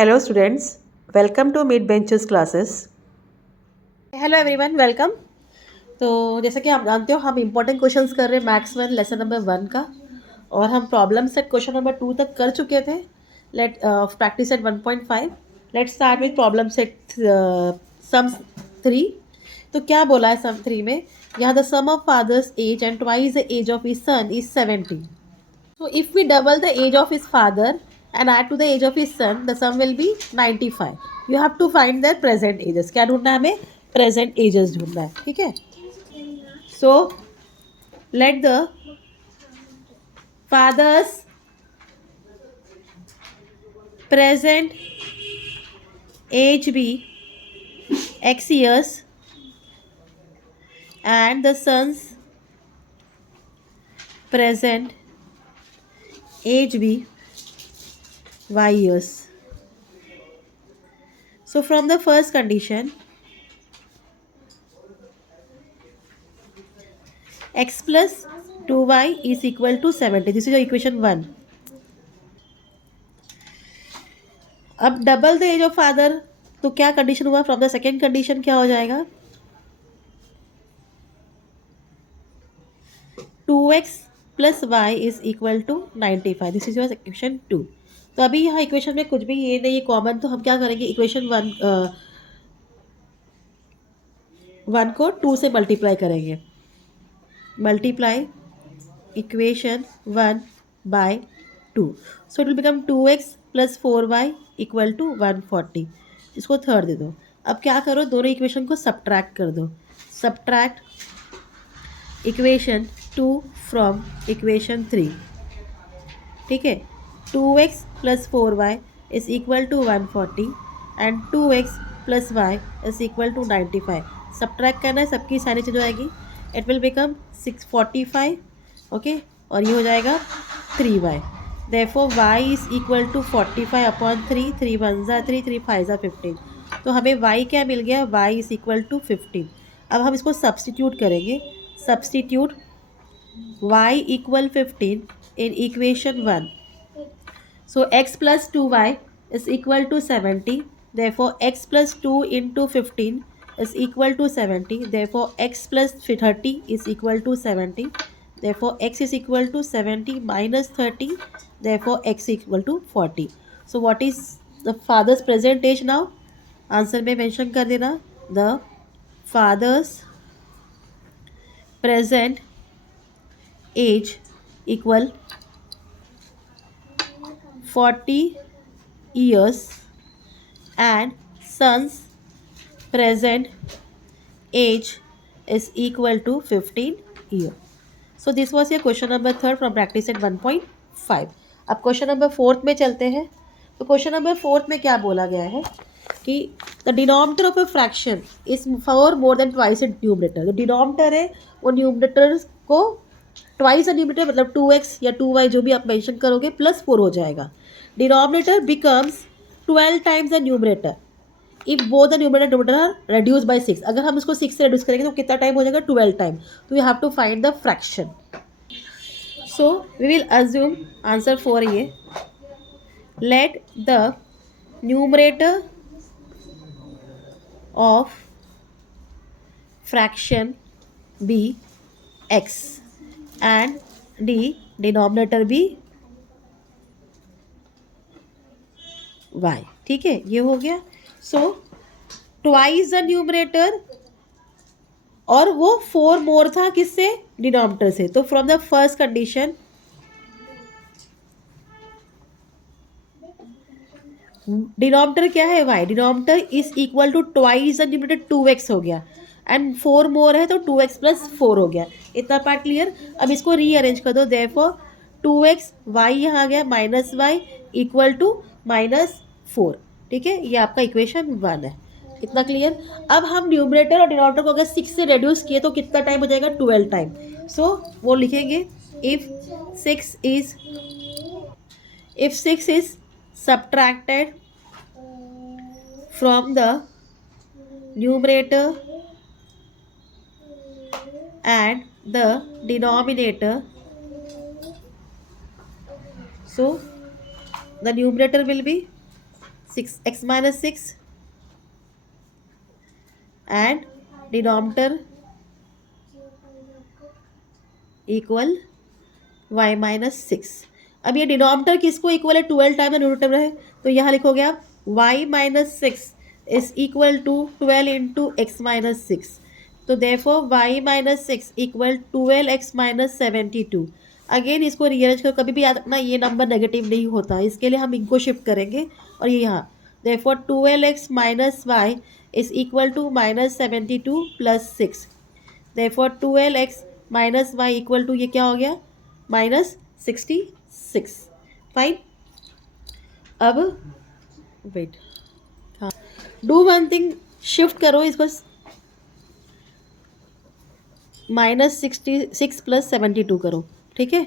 Hello students, welcome to mid benches classes. Hello everyone, welcome. तो जैसा कि आप जानते हो, हम इंपॉर्टेंट क्वेश्चंस कर रहे हैं मैथ्स वन लेसन नंबर 1 का। और हम प्रॉब्लम सेट क्वेश्चन नंबर 2 तक कर चुके थे। Let practice set 1.5। Let start with problem set sum 3। तो क्या बोला है सम 3 में? यहाँ the sum of fathers age and twice the age of his son is 70. So if we double the age of his father and add to the age of his son, the sum will be 95. You have to find their present ages. क्या ढूंढना है हमें? Present ages ढूंढना है, ठीक है? So let the father's present age be X years and the son's present age be Y years. So from the first condition, x plus 2y is equal to 70. This is your equation 1. अब double the age of father, तो क्या condition हुआ? From the second condition क्या हो जाएगा? 2x plus y is equal to 95. This is your equation 2. तो अभी यहाँ इक्वेशन में कुछ भी ये नहीं है कॉमन, तो हम क्या करेंगे? इक्वेशन 1 को 2 से मल्टीप्लाई करेंगे. Multiply equation 1 by 2. So it will become 2x plus 4y equal to 140. इसको थर्ड दे दो. अब क्या करो? दोनों इक्वेशन को सब्ट्रैक्ट कर दो. Subtract equation 2 from equation 3. ठीक है? 2x plus 4y is equal to 140 and 2x plus y is equal to 95. Subtract करना है, सबकी सारी चीज़ हो जाएगी. It will become 645. ओके, और ये हो जाएगा 3y. Therefore y is equal to 45 upon 3. 3 1 जा 3, 3 5 जा 15. तो हमें y क्या मिल गया? y is equal to 15. अब हम इसको सब्सटीट्यूट करेंगे. Substitute y equal 15 in equation 1. So x plus 2y is equal to 70. Therefore x plus 2 into 15 is equal to 70. Therefore x plus 30 is equal to 70. Therefore x is equal to 70 minus 30. Therefore x is equal to 40. So what is the father's present age now? Answer में mention कर देना. The father's present age equal 40 years and son's present age is equal to 15 years. So this was your question number 3 from practice at 1.5. अब question number 4 में चलते हैं. तो question number 4 में क्या बोला गया है कि the denominator of a fraction is for more than twice in numerator. जो डिनोमिनेटर है वो न्यूमरेटर को ट्वाइस द न्यूमरेटर, मतलब 2x या 2y जो भी आप मेंशन करोगे प्लस 4 हो जाएगा. Denominator becomes 12 times the numerator if both the numerator denominator are reduce by 6. अगर हम इसको 6 से रेड्यूस करेंगे तो कितना टाइम हो जाएगा? 12 टाइम. तो you have to find the fraction. So we will assume answer 4 ये. Let the numerator of fraction be x and the denominator be y. ठीक है, ये हो गया. सो ट्वाइस द न्यूमरेटर, और वो 4 मोर था किससे? डिनोमिनेटर से. तो from the first condition denominator क्या है? y. Denominator is equal to twice the numerator 2x हो गया एंड 4 मोर है तो 2x प्लस 4 हो गया. इतना पार्ट क्लियर. अब इसको रीअरेंज कर दो. देयरफॉर 2x y यहाँ आ गया माइनस वाई इक्वल टू -4. ठीक है, ये आपका इक्वेशन 1 है. इतना क्लियर. अब हम न्यूमरेटर और डिनोमिनेटर को अगर 6 से रेड्यूस किए तो कितना टाइम हो जाएगा? 12 टाइम. सो वो लिखेंगे if 6 is subtracted from the numerator and the denominator, so the numerator will be 6x minus 6 and denominator equal y minus 6। अब ये डिनोमिनेटर किसको इक्वल है, 12 टाइम न्यूमरेटर है, तो यहाँ लिखोगे आप y minus 6 is equal to 12 into x minus 6। तो therefore y minus 6 equal 12x minus 72। Again इसको रीअरेंज करो, कभी भी याद रखना ये नंबर नेगेटिव नहीं होता, इसके लिए हम इनको शिफ्ट करेंगे और ये यहाँ therefore 12x minus y is equal to minus 72 plus 6। Therefore 12x minus y equal to ये क्या हो गया, माइनस 66। फाइन। अब वेट, हाँ, डू वन थिंग, शिफ्ट करो इसको, माइनस 66 प्लस 72 करो, ठीक है,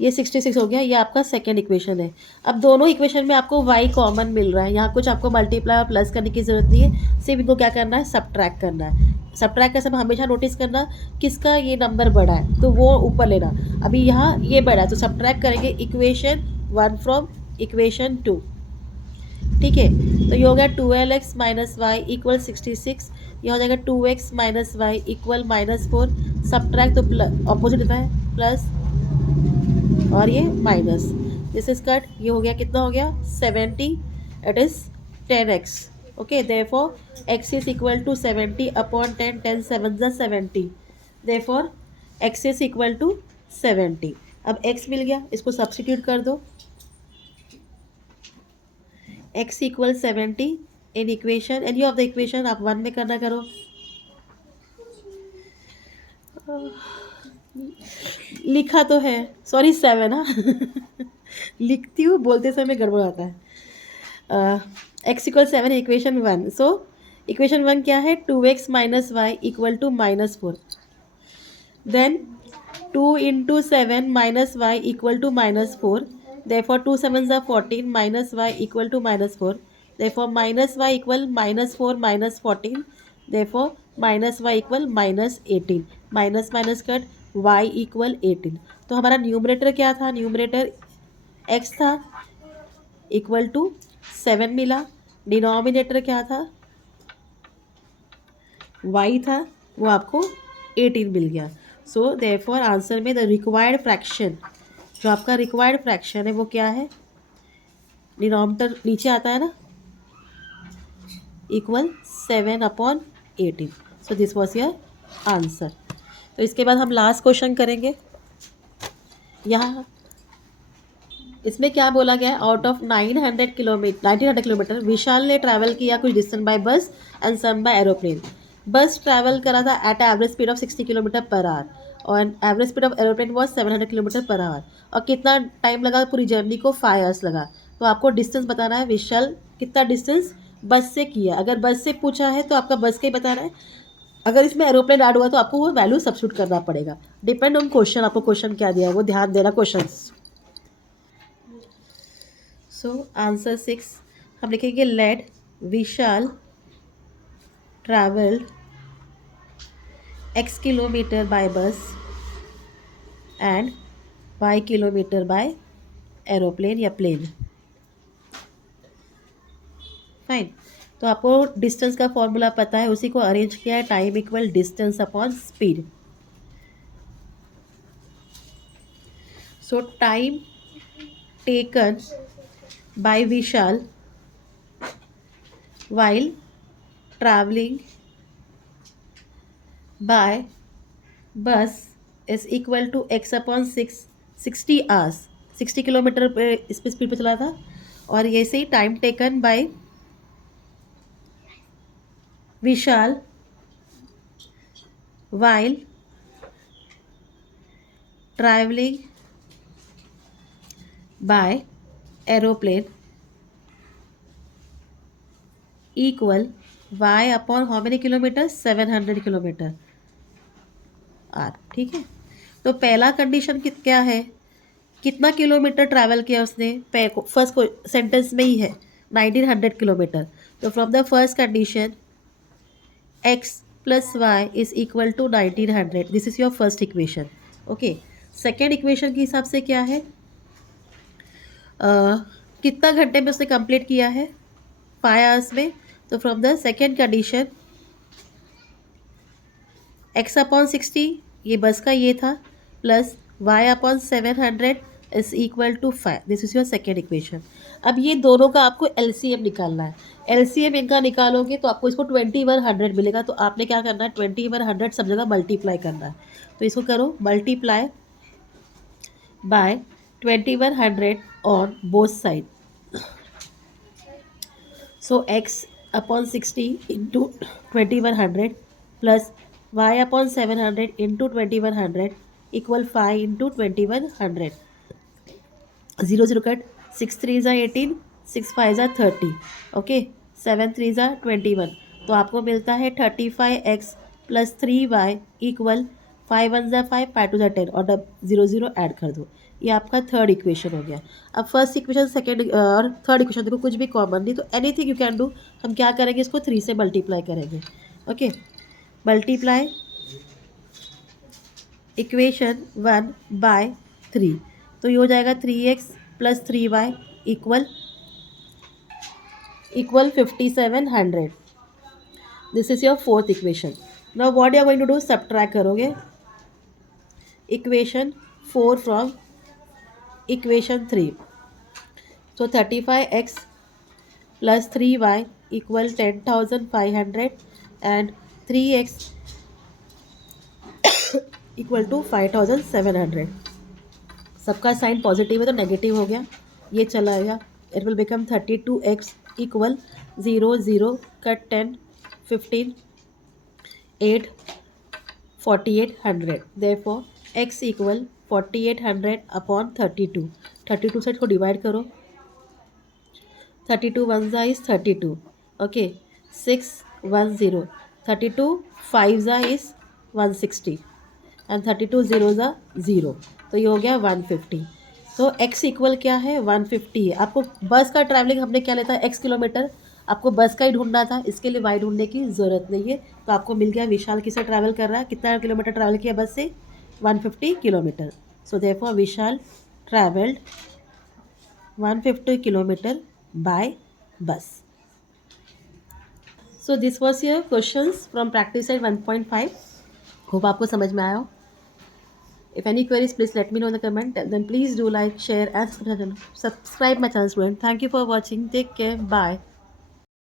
ये 66 हो गया, ये आपका सेकेंड इक्वेशन है। अब दोनों इक्वेशन में आपको y कॉमन मिल रहा है, यहाँ कुछ आपको मल्टीप्लाई और प्लस करने की ज़रूरत नहीं है, सिर्फ इनको क्या करना है, सब्ट्रैक्ट करना है। सब्ट्रैक्ट का सब हमेशा नोटिस करना किसका ये नंबर बड़ा है तो वो ऊपर लेना। अभी यहाँ ये बड़ा है तो सब्ट्रैक्ट करेंगे इक्वेशन 1 फ्रॉम इक्वेशन 2, ठीक है। तो ये हो गया 12x माइनस वाई इक्वल 66, ये हो जाएगा 2x minus y equal minus 4। Subtract तो ऑपोजिट होता है, प्लस और ये माइनस, दिस इज कट, ये हो गया कितना हो गया 70, it is 10x। Okay, therefore x is equal to 70 upon 10, 10 7 जा 70, therefore x is equal to 70। अब x मिल गया, इसको सब्स्टिट्यूट कर दो, x equal 70 in equation, any of the equation आप 1 में करना करो। लिखा तो है, सॉरी 7, हाँ लिखती हूँ बोलते समय गड़बड़ आता है। x equal 7 equation 1, so equation 1 क्या है, 2x minus y equal to minus 4, then 2 into 7 minus y equal to minus 4, therefore 2 7 are 14 minus y equal to minus 4, therefore minus y equal minus 4 minus 14, therefore minus y equal minus 18, minus minus cut, y equal 18। तो हमारा numerator क्या था, numerator x था equal to 7 मिला, denominator क्या था, y था, वो आपको 18 मिल गया। सो देयरफॉर आंसर में द रिक्वायर्ड फ्रैक्शन, जो आपका रिक्वायर्ड फ्रैक्शन है वो क्या है, डिनोमिनेटर नीचे आता है ना, equal 7 upon 18। So this was your answer. तो इसके बाद हम लास्ट क्वेश्चन करेंगे। यहाँ इसमें क्या बोला गया है, आउट ऑफ 1900 किलोमीटर विशाल ने ट्रैवल किया कुछ distance by bus and some by aeroplane. Bus travel करा था at average speed of 60 kilometre per hour और average speed of aeroplane was 700 kilometre per hour. और कितना टाइम लगा पूरी जर्नी को, 5 आवर्स लगा। तो आपको डिस्टेंस बताना है, विशाल कितना डिस्टेंस बस से किया। अगर बस से पूछा है तो आपका बस का ही बताना है, अगर इसमें एरोप्लेन ऐड हुआ तो आपको वो वैल्यू सब्स्टिट्यूट करना पड़ेगा, डिपेंड ऑन क्वेश्चन, आपको क्वेश्चन क्या दिया है वो ध्यान देना क्वेश्चन। सो आंसर 6 हम लिखेंगे, let Vishal travelled x kilometre by bus and y kilometre by aeroplane या प्लेन। फाइन। तो आपको डिस्टेंस का फॉर्मूला पता है, उसी को अरेंज किया है, time equal distance upon speed. So time taken by Vishal while traveling by bus is equal to x upon 60 hours, 60 kilometre पे इस पे स्पीड पे चला था। और ये से time taken by Vishal while traveling by aeroplane equal y upon how many kilometre, 700 kilometre are. ठीक है, तो पहला कंडीशन क्या है, कितना किलोमीटर ट्रैवल किया उसने, फर्स्ट सेंटेंस में ही है 1900 किलोमीटर। तो from the first condition x plus y is equal to 1900, this is your first equation. Okay, second equation के हिसाब से क्या है, कितना घंटे में उसने कंप्लीट किया है, 5 आवर्स में, तो from the second condition x upon 60 ये बस का ये था plus y upon 700 is equal to 5. This is your second equation. अब ये दोनों का आपको LCM निकालना है. LCM इनका निकालोगे तो आपको इसको 2100 मिलेगा. तो आपने क्या करना है, 2100 सब जगह मल्टीप्लाई करना है. तो इसको करो multiply by 2100 on both side. So x upon 60 into 2100 plus y upon 700 into 2100 equal 5 into 2100. 0 0 cut. 6 3 ज़ा 18, 6 5 ज़ा 30. ओके, 7 3 ज़ा 21. तो आपको मिलता है 35x प्लस 3y इक्वल 5 1 ज़ा 5, 5 2 ज़ा 10 और 0 0 ऐड कर दो. ये आपका थर्ड इक्वेशन हो गया. अब फर्स्ट इक्वेशन सेकेंड और थर्ड इक्वेशन देखो कुछ भी कॉमन नहीं, तो एनीथिंग यू कैन डू. हम क्या करेंगे, इसको 3 से मल्टीप्लाई करेंगे. Okay, multiply equation 1 by 3. तो ये हो जाएगा 3x plus 3y equal 5700. This is your fourth equation. Now what you are going to do, subtract करोगे इक्वेशन 4 फ्रॉम इक्वेशन 3. तो 35x plus 3y equal 10,500 and 3x equal to 5,700. सबका sign positive है तो negative हो गया, ये चला गया. It will become 32x equal 0 0 cut 10 15 8 4800. Therefore x equal 4800 upon 32. 32 से इसको डिवाइड करो. 32 1 ज़ा इज़ 32. ओके, 6 1 0. 32 5 ज़ा इज़ 160 एंड 32 0 ज़ा 0. तो ये हो गया 150. तो x इक्वल क्या है, 150 है. आपको बस का ट्रैवलिंग हमने क्या लेता है, x किलोमीटर. आपको बस का ही ढूंढना था, इसके लिए y ढूंढने की ज़रूरत नहीं है. तो आपको मिल गया विशाल किससे ट्रैवल कर रहा है, कितना किलोमीटर ट्रैवल किया बस से, 150 kilometre. So therefore Vishal travelled 150 kilometre by bus. So this was your questions from practice set 1.5. Hope आपको समझ में आया हो. If any queries, please let me know in the comment. Then please do like, share and subscribe my channel, student. Thank you for watching. Take care. Bye.